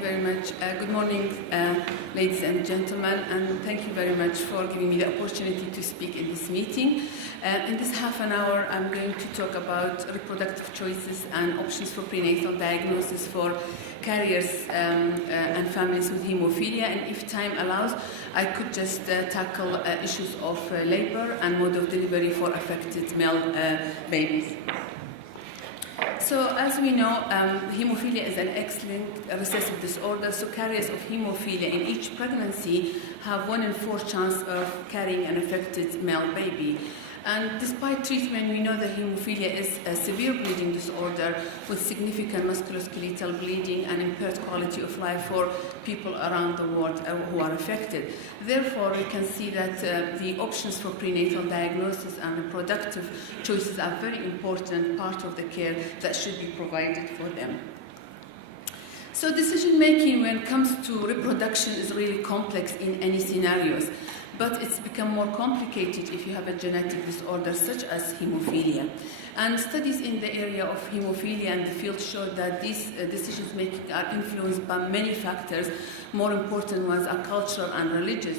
very much. Good morning, ladies and gentlemen, and thank you very much for giving me the opportunity to speak in this meeting. In this half an hour, I'm going to talk about reproductive choices and options for prenatal diagnosis for carriers and families with hemophilia. And if time allows, I could just tackle issues of labor and mode of delivery for affected male babies. So, as we know, hemophilia is an X-linked recessive disorder, so carriers of hemophilia in each pregnancy have 1 in 4 chance of carrying an affected male baby. And despite treatment, we know that hemophilia is a severe bleeding disorder with significant musculoskeletal bleeding and impaired quality of life for people around the world who are affected. Therefore, we can see that the options for prenatal diagnosis and reproductive choices are a very important part of the care that should be provided for them. So decision-making when it comes to reproduction is really complex in any scenarios. But it's become more complicated if you have a genetic disorder such as hemophilia. And studies in the area of hemophilia and the field show that these decisions making are influenced by many factors. More important ones are cultural and religious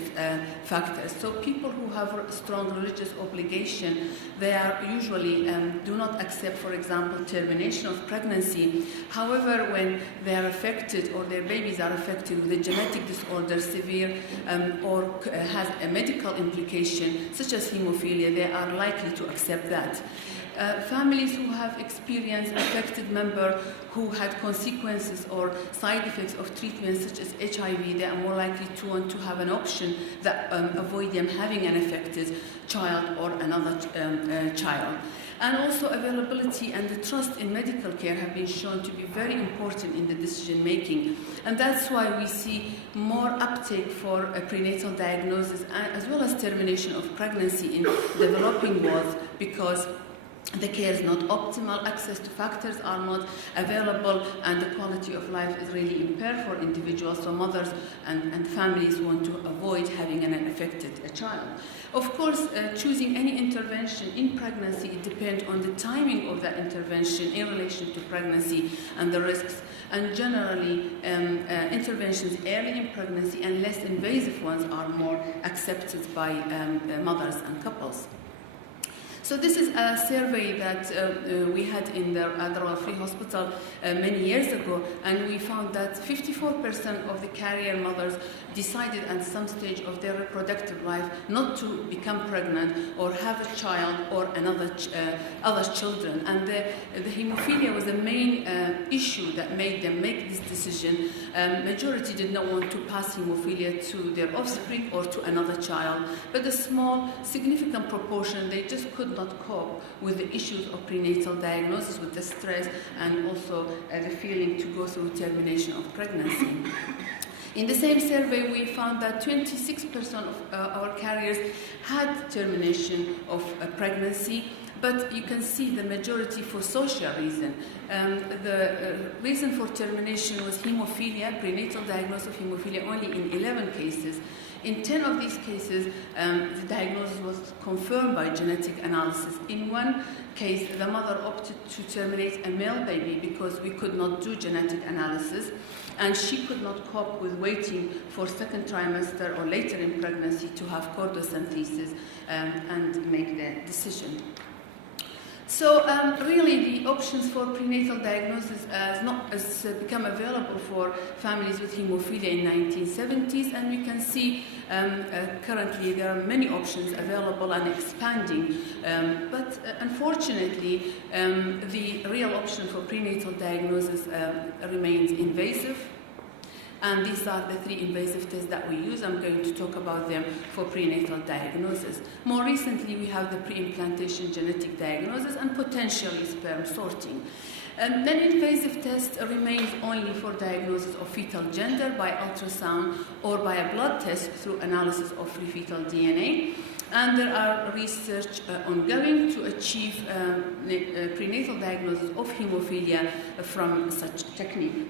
factors. So people who have a strong religious obligation, they are usually do not accept, for example, termination of pregnancy. However, when they are affected or their babies are affected with a genetic disorder, severe or has a medical implication, such as hemophilia, they are likely to accept that. Families who have experienced affected member who had consequences or side effects of treatment such as HIV, they are more likely to want to have an option that avoid them having an affected child or another child. And also availability and the trust in medical care have been shown to be very important in the decision making. And that's why we see more uptake for a prenatal diagnosis as well as termination of pregnancy in developing worlds, because the care is not optimal, access to factors are not available, and the quality of life is really impaired for individuals, so mothers and families want to avoid having an affected child. Of course, choosing any intervention in pregnancy, it depends on the timing of that intervention in relation to pregnancy and the risks. And generally, interventions early in pregnancy and less invasive ones are more accepted by mothers and couples. So this is a survey that we had in the Royal Free Hospital many years ago, and we found that 54% of the carrier mothers decided at some stage of their reproductive life not to become pregnant or have a child or other children. And the hemophilia was the main issue that made them make this decision. Majority did not want to pass hemophilia to their offspring or to another child, but a small, significant proportion, they just could not cope with the issues of prenatal diagnosis, with the stress and also the feeling to go through termination of pregnancy. In the same survey, we found that 26% of our carriers had termination of pregnancy, but you can see the majority for social reason. The reason for termination was hemophilia, prenatal diagnosis of hemophilia only in 11 cases. In 10 of these cases, the diagnosis was confirmed by genetic analysis. In one case, the mother opted to terminate a male baby because we could not do genetic analysis, and she could not cope with waiting for second trimester or later in pregnancy to have chordocentesis and make the decision. So really the options for prenatal diagnosis has become available for families with hemophilia in 1970s, and we can see currently there are many options available and expanding, but unfortunately the real option for prenatal diagnosis remains invasive. And these are the 3 invasive tests that we use. I'm going to talk about them for prenatal diagnosis. More recently, we have the pre-implantation genetic diagnosis and potentially sperm sorting. Non-invasive test remains only for diagnosis of fetal gender by ultrasound or by a blood test through analysis of free fetal DNA. And there are research ongoing to achieve prenatal diagnosis of hemophilia from such technique.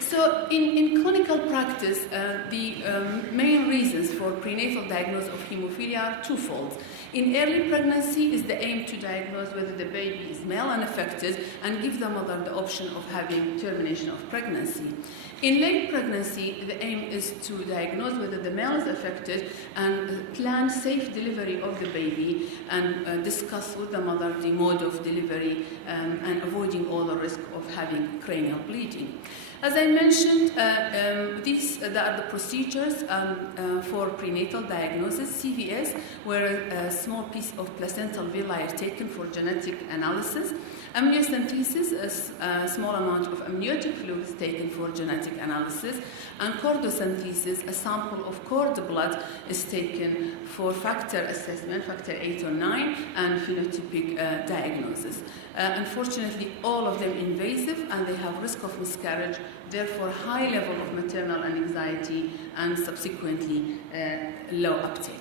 So in clinical practice, the main reasons for prenatal diagnosis of hemophilia are twofold. In early pregnancy is the aim to diagnose whether the baby is male and affected and give the mother the option of having termination of pregnancy. In late pregnancy, the aim is to diagnose whether the male is affected and plan safe delivery of the baby and discuss with the mother the mode of delivery and avoiding all the risk of having cranial bleeding. As I mentioned, these are the procedures for prenatal diagnosis, CVS, where a small piece of placental villi are taken for genetic analysis. Amniocentesis, a small amount of amniotic fluid is taken for genetic analysis. And chordocentesis, a sample of cord blood, is taken for factor assessment, factor 8 or 9, and phenotypic diagnosis. Unfortunately, all of them invasive and they have risk of miscarriage, therefore high level of maternal anxiety and subsequently low uptake.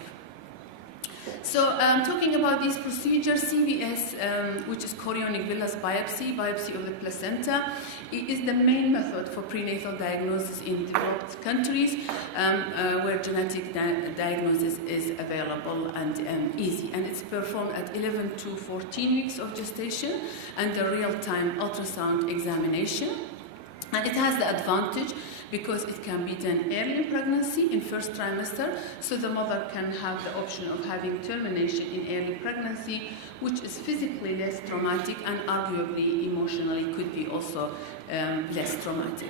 So talking about these procedures, CVS, which is chorionic villus biopsy of the placenta, is the main method for prenatal diagnosis in developed countries where genetic diagnosis is available and easy. And it's performed at 11 to 14 weeks of gestation and a real-time ultrasound examination. And it has the advantage because it can be done early in pregnancy, in first trimester, so the mother can have the option of having termination in early pregnancy, which is physically less traumatic and arguably emotionally could be also less traumatic.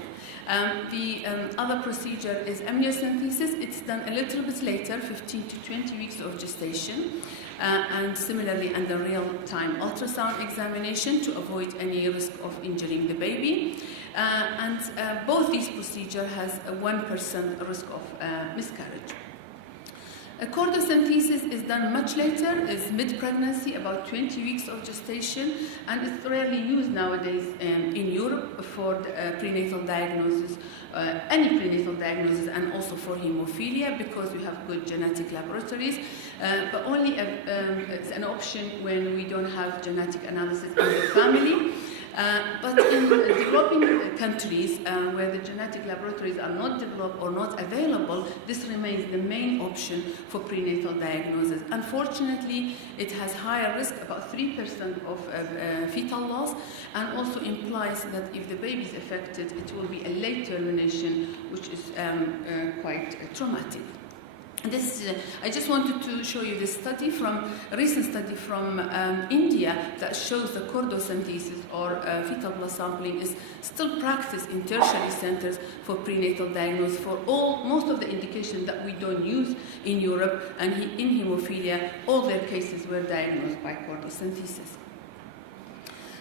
The other procedure is amniocentesis. It's done a little bit later, 15 to 20 weeks of gestation, and similarly under real-time ultrasound examination to avoid any risk of injuring the baby. And both these procedures has a 1% risk of miscarriage. Chordocentesis is done much later, is mid-pregnancy, about 20 weeks of gestation, and it's rarely used nowadays in Europe for prenatal diagnosis, any prenatal diagnosis, and also for hemophilia because we have good genetic laboratories, but only it's an option when we don't have genetic analysis in the family. But in developing countries where the genetic laboratories are not developed or not available, this remains the main option for prenatal diagnosis. Unfortunately, it has higher risk, about 3% of fetal loss, and also implies that if the baby is affected, it will be a late termination, which is quite traumatic. I just wanted to show you this study a recent study from India that shows the chordocentesis or fetal blood sampling is still practiced in tertiary centers for prenatal diagnosis for most of the indications that we don't use in Europe, and in hemophilia, all their cases were diagnosed by chordocentesis.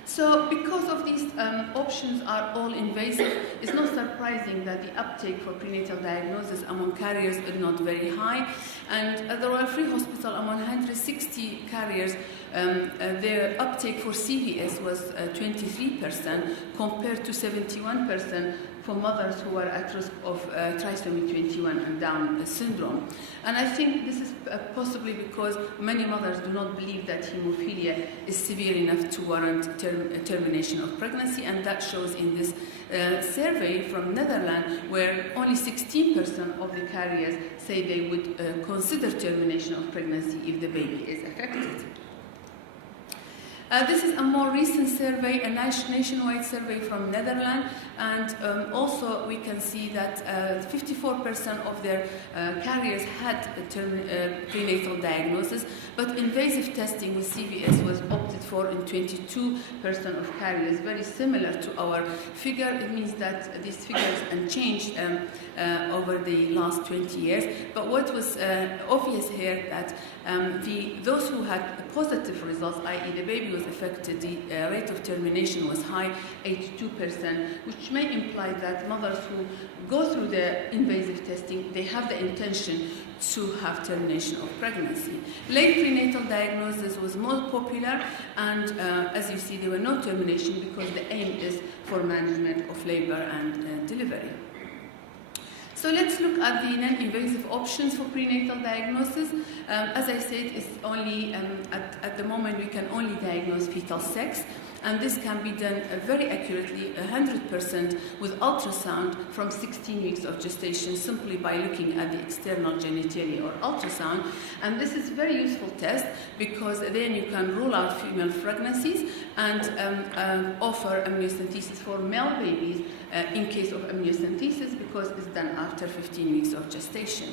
So because of these options are all invasive, it's not surprising that the uptake for prenatal diagnosis among carriers is not very high. And at the Royal Free Hospital, among 160 carriers, their uptake for CVS was 23% compared to 71% for mothers who are at risk of trisomy 21 and Down syndrome. And I think this is possibly because many mothers do not believe that hemophilia is severe enough to warrant termination of pregnancy, and that shows in this survey from Netherlands, where only 16% of the carriers say they would consider termination of pregnancy if the baby is affected. This is a more recent survey, a nationwide survey from Netherlands, and also we can see that 54% of their carriers had prenatal diagnosis, but invasive testing with CVS was opted for in 22% of carriers, very similar to our figure. It means that these figures unchanged over the last 20 years. But what was obvious here that those who had positive results, i.e. the baby was affected, the rate of termination was high, 82%, which may imply that mothers who go through the invasive testing, they have the intention to have termination of pregnancy. Late prenatal diagnosis was more popular, and as you see, there were no termination because the aim is for management of labor and delivery. So let's look at the non-invasive options for prenatal diagnosis. As I said, it's only at the moment we can only diagnose fetal sex, And this can be done very accurately, 100% with ultrasound from 16 weeks of gestation, simply by looking at the external genitalia or ultrasound. And this is a very useful test because then you can rule out female pregnancies and offer amniocentesis for male babies in case of amniocentesis, because it's done after 15 weeks of gestation.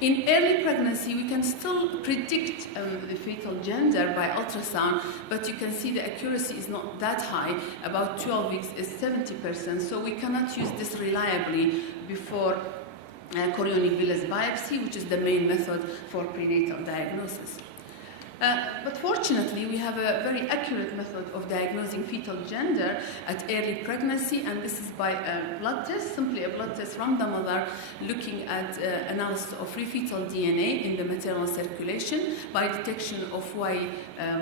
In early pregnancy, we can still predict the fetal gender by ultrasound, but you can see the accuracy is not that high. About 12 weeks is 70%, so we cannot use this reliably before chorionic villus biopsy, which is the main method for prenatal diagnosis. But fortunately, we have a very accurate method of diagnosing fetal gender at early pregnancy, and this is by a blood test, simply a blood test from the mother, looking at analysis of free fetal DNA in the maternal circulation by detection of Y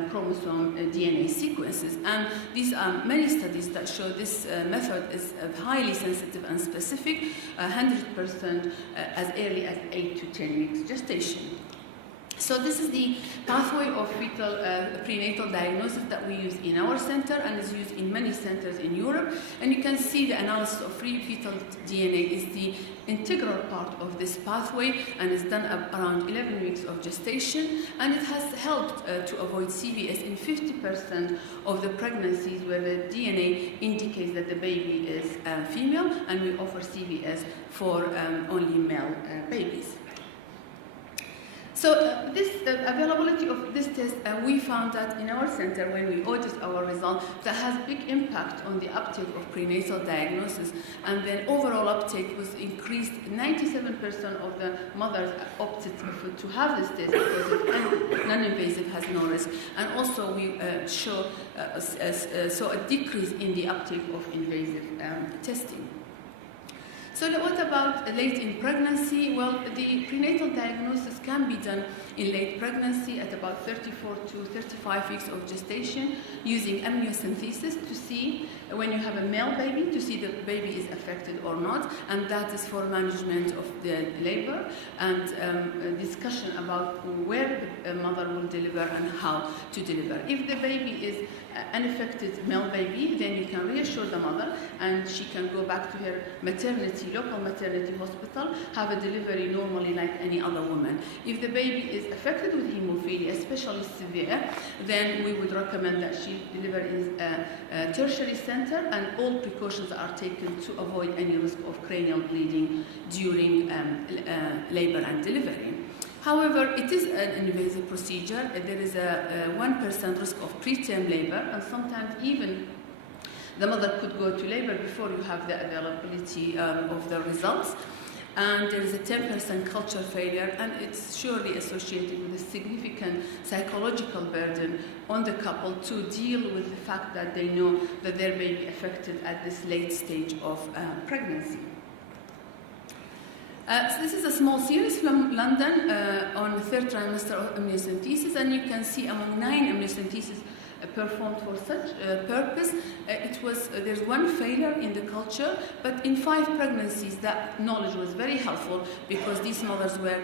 chromosome DNA sequences. And these are many studies that show this method is highly sensitive and specific, 100% as early as 8 to 10 weeks gestation. So this is the pathway of fetal prenatal diagnosis that we use in our center and is used in many centers in Europe. And you can see the analysis of free fetal DNA is the integral part of this pathway and is done around 11 weeks of gestation. And it has helped to avoid CVS in 50% of the pregnancies where the DNA indicates that the baby is female, and we offer CVS for only male babies. So this availability of this test, we found that in our center when we audit our results, that has big impact on the uptake of prenatal diagnosis, and then overall uptake was increased. 97% of the mothers opted to have this test because it's non-invasive, has no risk, and also we saw a decrease in the uptake of invasive testing. So what about late in pregnancy? Well, the prenatal diagnosis can be done in late pregnancy at about 34 to 35 weeks of gestation using amniocentesis to see when you have a male baby, to see the baby is affected or not, and that is for management of the labor and a discussion about where the mother will deliver and how to deliver. If the baby is unaffected male baby, then you can reassure the mother and she can go back to her local maternity hospital, have a delivery normally like any other woman. If the baby is affected with hemophilia, especially severe, then we would recommend that she deliver in a tertiary center, and all precautions are taken to avoid any risk of cranial bleeding during labor and delivery. However, it is an invasive procedure. There is a 1% risk of preterm labor, and sometimes even the mother could go to labor before you have the availability of the results. And there is a 10% culture failure, and it's surely associated with a significant psychological burden on the couple to deal with the fact that they know that they may be affected at this late stage of pregnancy. So this is a small series from London on the third trimester of amniocentesis, and you can see among 9 amniocentesis performed for such purpose, there's one failure in the culture, but in 5 pregnancies that knowledge was very helpful because these mothers were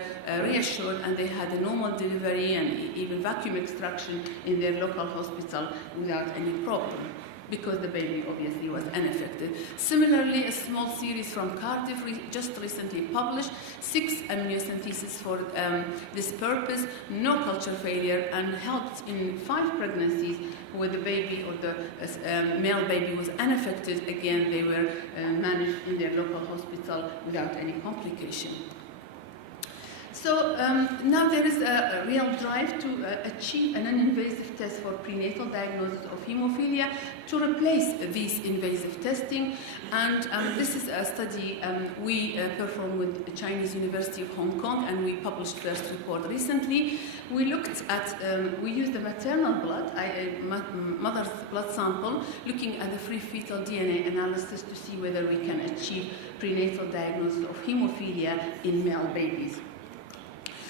reassured and they had a normal delivery and even vacuum extraction in their local hospital without any problem, because the baby obviously was unaffected. Similarly, a small series from Cardiff just recently published 6 amniocentesis for this purpose, no culture failure, and helped in 5 pregnancies where the baby or the male baby was unaffected. Again, they were managed in their local hospital without any complication. So now there is a real drive to achieve a non-invasive test for prenatal diagnosis of hemophilia to replace these invasive testing. And this is a study we performed with the Chinese University of Hong Kong, and we published first report recently. We looked at, we used the maternal blood, mother's blood sample, looking at the free fetal DNA analysis to see whether we can achieve prenatal diagnosis of hemophilia in male babies.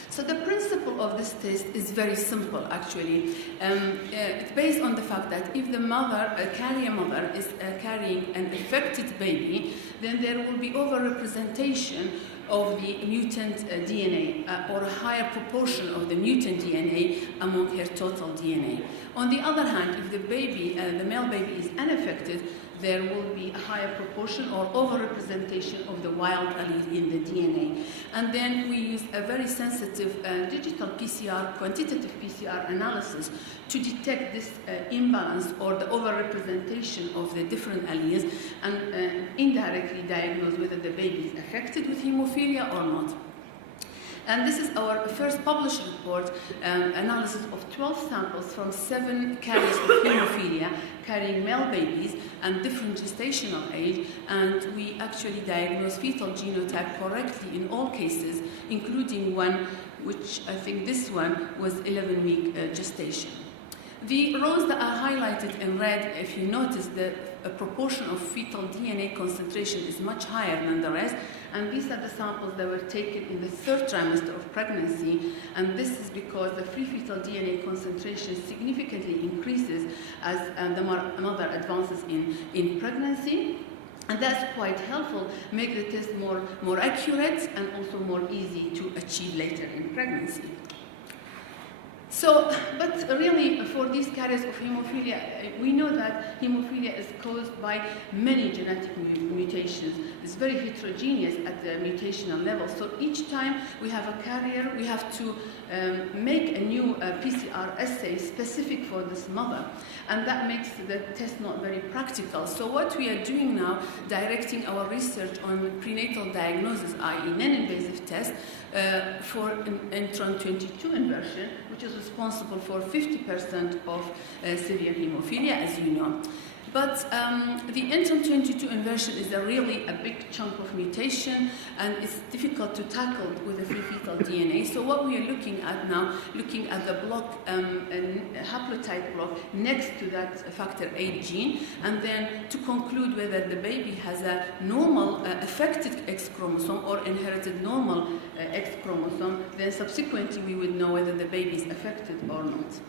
So the principle of this test is very simple, actually. It's based on the fact that if the mother, a carrier mother, is carrying an affected baby, then there will be overrepresentation of the mutant DNA or a higher proportion of the mutant DNA among her total DNA. On the other hand, if the baby, the male baby is unaffected, there will be a higher proportion or overrepresentation of the wild allele in the DNA. And then we use a very sensitive digital PCR, quantitative PCR analysis to detect this imbalance or the overrepresentation of the different alleles and indirectly diagnose whether the baby is affected with hemophilia or not. And this is our first published report, analysis of 12 samples from 7 carriers of hemophilia, carrying male babies and different gestational age, and we actually diagnosed fetal genotype correctly in all cases, including one, which I think this one was 11-week gestation. The rows that are highlighted in red, if you notice, the proportion of fetal DNA concentration is much higher than the rest, and these are the samples that were taken in the 3rd trimester of pregnancy, and this is because the free fetal DNA concentration significantly increases as the mother advances in pregnancy. And that's quite helpful, make the test more accurate and also more easy to achieve later in pregnancy. So, but really for these carriers of hemophilia, we know that hemophilia is caused by many genetic mutations. It's very heterogeneous at the mutational level. So each time we have a carrier, we have to make a new PCR assay specific for this mother. And that makes the test not very practical. So what we are doing now, directing our research on prenatal diagnosis, i.e. non-invasive test, for intron 22 inversion, which is responsible for 50% of severe hemophilia, as you know. But the intron 22 inversion is really a big chunk of mutation, and it's difficult to tackle with the free fetal DNA. So what we are looking at now, looking at the block, haplotype block next to that factor 8 gene, and then to conclude whether the baby has a normal affected X chromosome or inherited normal X chromosome, then subsequently we would know whether the baby is affected or not.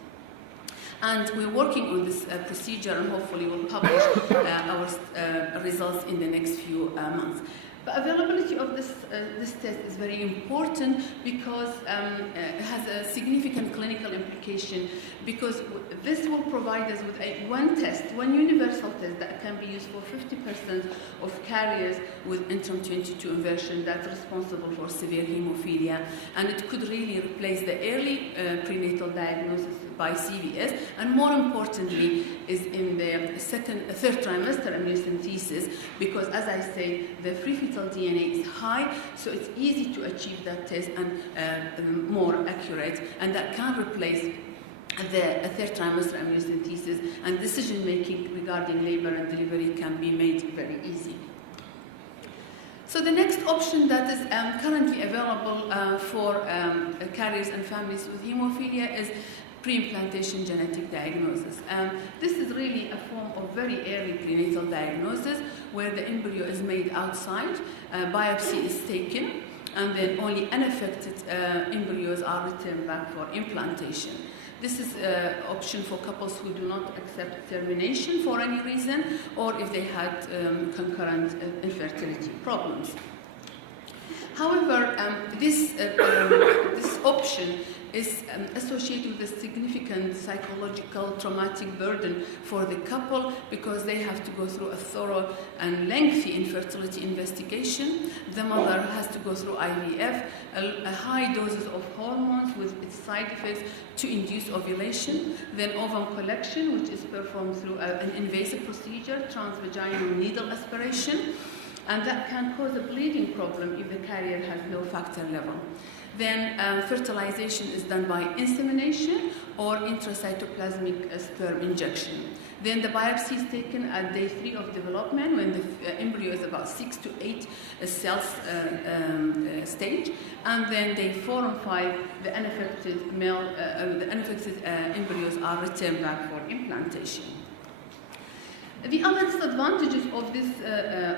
And we're working on this procedure, and hopefully we'll publish our results in the next few months. But availability of this test is very important because it has a significant clinical implication, because this will provide us with one universal test that can be used for 50% of carriers with intron 22 inversion that's responsible for severe hemophilia. And it could really replace the early prenatal diagnosis by CVS, and more importantly is in the 3rd trimester amniocentesis, because as I say, the free fetal DNA is high, so it's easy to achieve that test and more accurate, and that can replace the 3rd trimester amniocentesis, and decision making regarding labor and delivery can be made very easy. So the next option that is currently available for carriers and families with hemophilia is pre-implantation genetic diagnosis. This is really a form of very early prenatal diagnosis where the embryo is made outside, biopsy is taken, and then only unaffected embryos are returned back for implantation. This is an option for couples who do not accept termination for any reason, or if they had concurrent infertility problems. However, this option is associated with a significant psychological traumatic burden for the couple, because they have to go through a thorough and lengthy infertility investigation. The mother has to go through IVF, a high doses of hormones with its side effects to induce ovulation, then ovum collection, which is performed through an invasive procedure, transvaginal needle aspiration, and that can cause a bleeding problem if the carrier has low factor level. Then fertilization is done by insemination or intracytoplasmic sperm injection. Then the biopsy is taken at day 3 of development, when the embryo is about 6 to 8 cells stage, and then day 4 and 5, the unaffected embryos are returned back for implantation. The other disadvantages of this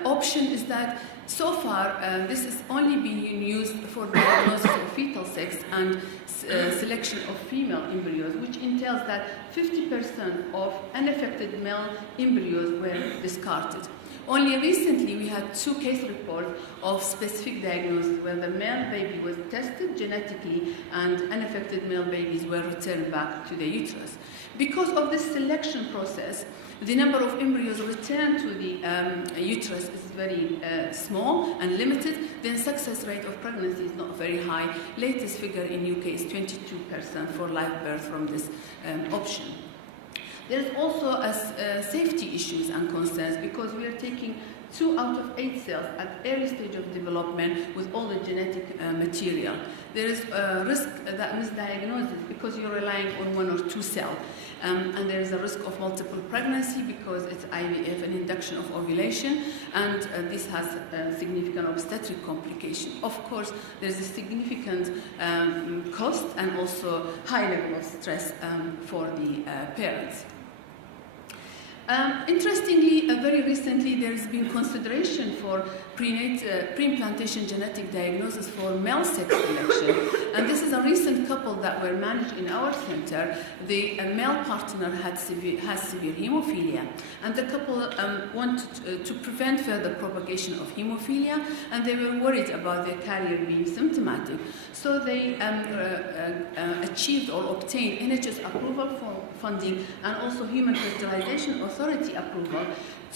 option is that so far this is only being used for the diagnosis of fetal sex and selection of female embryos, which entails that 50% of unaffected male embryos were discarded. Only recently we had 2 case reports of specific diagnosis where the male baby was tested genetically and unaffected male babies were returned back to the uterus. Because of this selection process, the number of embryos returned to the uterus is very small and limited. Then success rate of pregnancy is not very high. Latest figure in UK is 22% for live birth from this option. There is also safety issues and concerns because we are taking 2 out of 8 cells at early stage of development with all the genetic material. There is a risk that misdiagnosis because you're relying on 1 or 2 cells. And there is a risk of multiple pregnancy because it's IVF, an induction of ovulation, and this has significant obstetric complication. Of course, there's a significant cost and also high level of stress for the parents. Interestingly, very recently there has been consideration for pre-implantation genetic diagnosis for male sex selection, and this is a recent couple that were managed in our center. The male partner has severe hemophilia, and the couple wanted to prevent further propagation of hemophilia, and they were worried about their carrier being symptomatic. So they achieved or obtained NHS approval for funding and also Human Fertilization Authority approval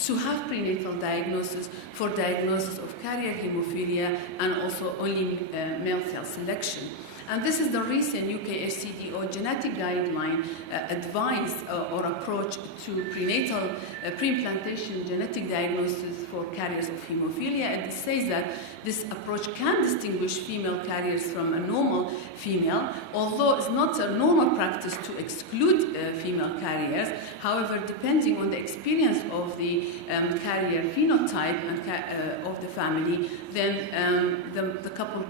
to have prenatal diagnosis for diagnosis of carrier hemophilia and also only male cell selection. And this is the recent UK HCDO genetic guideline advice or approach to prenatal pre-implantation genetic diagnosis for carriers of hemophilia, and it says that this approach can distinguish female carriers from a normal female, although it's not a normal practice to exclude female carriers. However, depending on the experience of the carrier phenotype and of the family, then the couple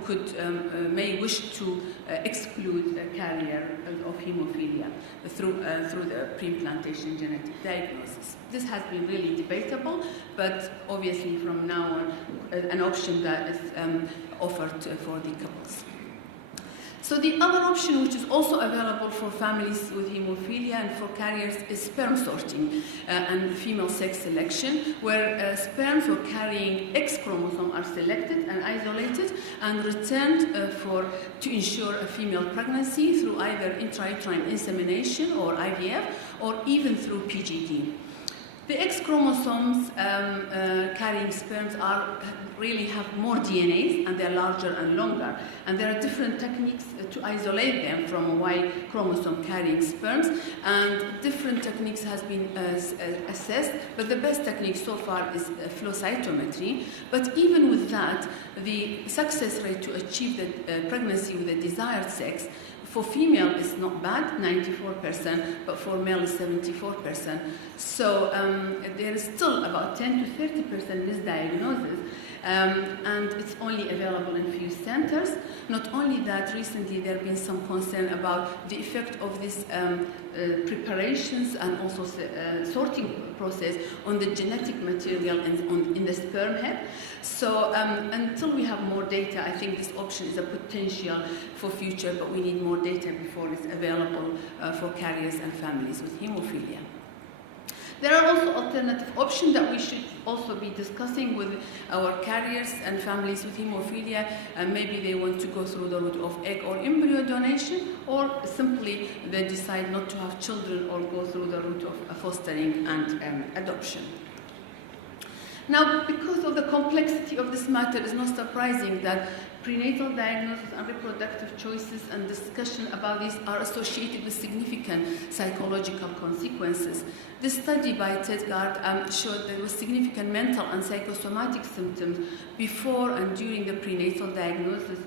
may wish to exclude a carrier of hemophilia through the pre-implantation genetic diagnosis. This has been really debatable, but obviously from now on, an option that is offered for the couples. So the other option, which is also available for families with hemophilia and for carriers, is sperm sorting and female sex selection, where sperms who are carrying X chromosome are selected and isolated and returned to ensure a female pregnancy through either intrauterine insemination or IVF, or even through PGD. The X chromosomes carrying sperms really have more DNAs, and they're larger and longer. And there are different techniques to isolate them from Y chromosome carrying sperms, and different techniques has been assessed, but the best technique so far is flow cytometry. But even with that, the success rate to achieve the pregnancy with the desired sex for female is not bad, 94%, but for male is 74%. So there is still about 10 to 30% misdiagnosis, and it's only available in few centers. Not only that, recently there have been some concern about the effect of these preparations and also sorting process on the genetic material in the sperm head. So until we have more data, I think this option is a potential for future, but we need more data before it's available for carriers and families with hemophilia. There are also alternative options that we should also be discussing with our carriers and families with hemophilia, and maybe they want to go through the route of egg or embryo donation, or simply they decide not to have children or go through the route of fostering and adoption. Now, because of the complexity of this matter, it's not surprising that prenatal diagnosis and reproductive choices and discussion about these are associated with significant psychological consequences. This study by Ted Gard showed there was significant mental and psychosomatic symptoms before and during the prenatal diagnosis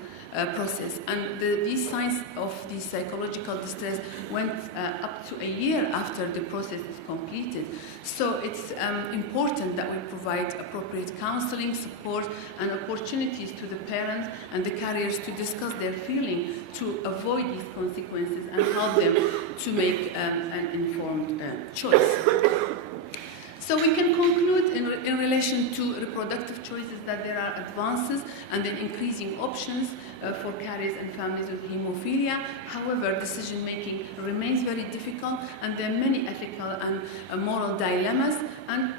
process, and these signs of the psychological distress went up to a year after the process is completed. So it's important that we provide appropriate counseling, support, and opportunities to the parents and the carriers to discuss their feeling to avoid these consequences and help them to make an informed choice. So we can conclude in relation to reproductive choices that there are advances and then increasing options for carriers and families with hemophilia. However, decision making remains very difficult, and there are many ethical and moral dilemmas. And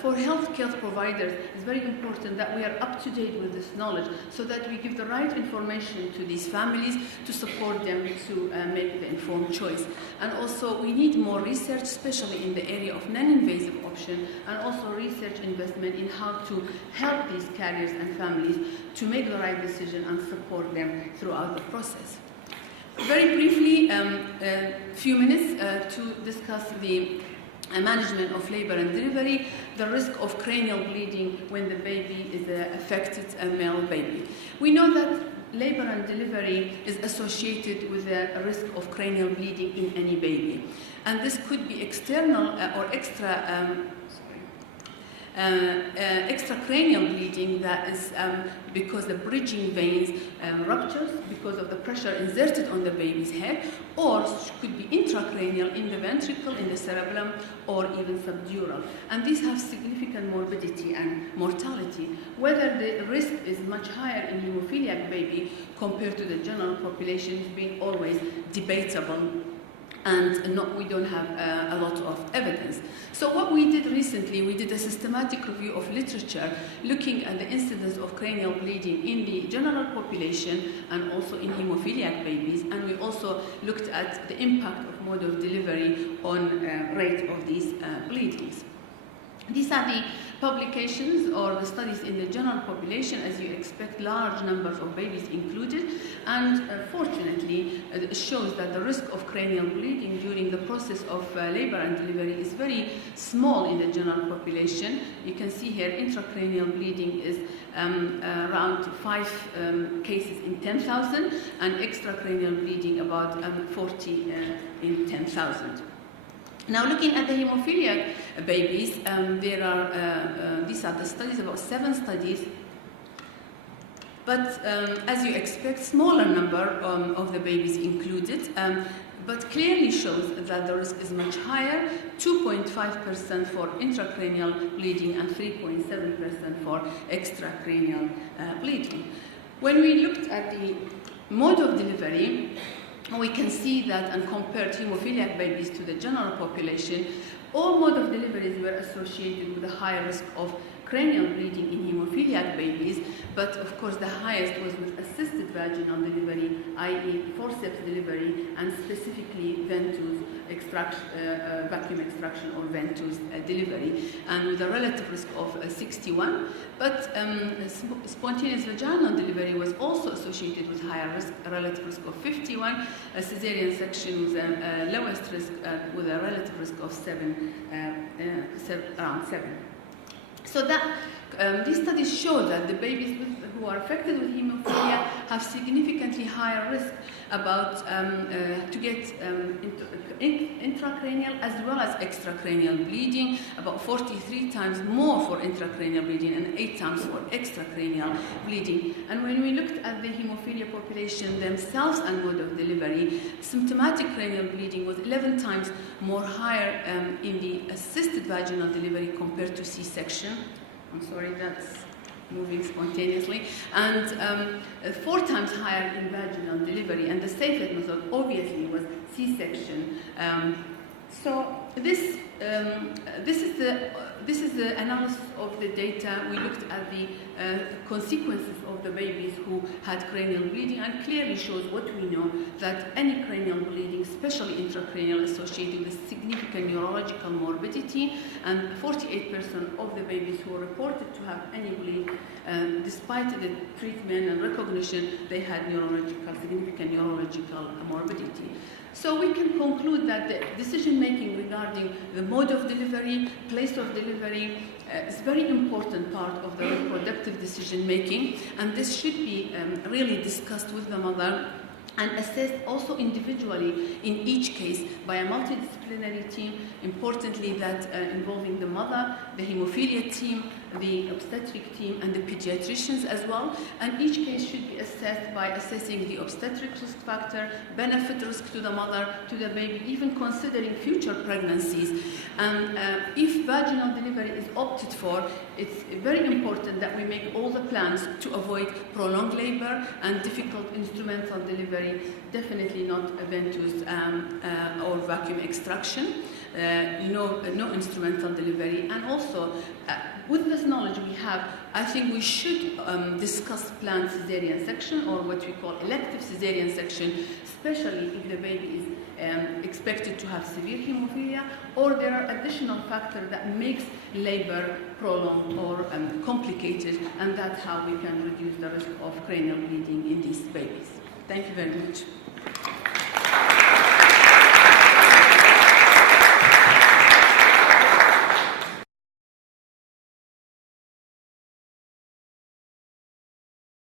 for healthcare providers, it's very important that we are up to date with this knowledge so that we give the right information to these families to support them to make the informed choice. And also, we need more research, especially in the area of non-invasive options, and also research investment in how to help these carriers and families to make the right decision and support them throughout the process. Very briefly, a few minutes to discuss the management of labor and delivery, the risk of cranial bleeding when the baby is affected, a male baby. We know that labor and delivery is associated with a risk of cranial bleeding in any baby. And this could be external or extracranial bleeding, that is because the bridging veins ruptures because of the pressure exerted on the baby's head, or could be intracranial in the ventricle, in the cerebellum, or even subdural. And these have significant morbidity and mortality. Whether the risk is much higher in hemophiliac baby compared to the general population is being always debatable, and we don't have a lot of evidence. So what we did recently, we did a systematic review of literature looking at the incidence of cranial bleeding in the general population and also in hemophiliac babies, and we also looked at the impact of mode of delivery on rate of these bleedings. These are the publications or the studies in the general population. As you expect, large numbers of babies included, and fortunately it shows that the risk of cranial bleeding during the process of labor and delivery is very small in the general population. You can see here intracranial bleeding is around 5 cases in 10,000, and extracranial bleeding about 40 in 10,000. Now, looking at the hemophiliac babies, these are the studies, about 7 studies. But as you expect, smaller number of the babies included, but clearly shows that the risk is much higher, 2.5% for intracranial bleeding and 3.7% for extracranial bleeding. When we looked at the mode of delivery, we can see that, and compared hemophiliac babies to the general population, all mode of deliveries were associated with a higher risk of cranial bleeding in hemophiliac babies, but of course the highest was with assisted vaginal delivery, i.e. forceps delivery, and specifically ventouse extraction, vacuum extraction or ventouse delivery, and with a relative risk of 61. But spontaneous vaginal delivery was also associated with higher risk, a relative risk of 51. A cesarean section was a lowest risk with a relative risk of around 7. So that these studies show that the babies who are affected with hemophilia have significantly higher risk about to get intracranial as well as extracranial bleeding, about 43 times more for intracranial bleeding and 8 times for extracranial bleeding. And when we looked at the hemophilia population themselves and mode of delivery, symptomatic cranial bleeding was 11 times more higher in the assisted vaginal delivery compared to C-section. I'm sorry, that's moving spontaneously, and 4 times higher in vaginal delivery, and the safest method obviously was C-section. So this is the analysis of the data. We looked at the consequences of the babies who had cranial bleeding, and clearly shows what we know, that any cranial bleeding, especially intracranial, associated with significant neurological morbidity, and 48% of the babies who were reported to have any bleed, despite the treatment and recognition, they had significant neurological morbidity. So we can conclude that the decision-making regarding the mode of delivery, place of delivery, is a very important part of the reproductive decision-making, and this should be really discussed with the mother and assessed also individually in each case by a multidisciplinary team, importantly that involving the mother, the hemophilia team, the obstetric team and the pediatricians as well, and each case should be assessed by assessing the obstetric risk factor, benefit risk to the mother, to the baby, even considering future pregnancies. And if vaginal delivery is opted for, it's very important that we make all the plans to avoid prolonged labor and difficult instrumental delivery, definitely not venous or vacuum extraction, no instrumental delivery. And also, with this knowledge we have, I think we should discuss planned cesarean section, or what we call elective cesarean section, especially if the baby is expected to have severe hemophilia, or there are additional factors that makes labor prolonged or complicated, and that's how we can reduce the risk of cranial bleeding in these babies. Thank you very much.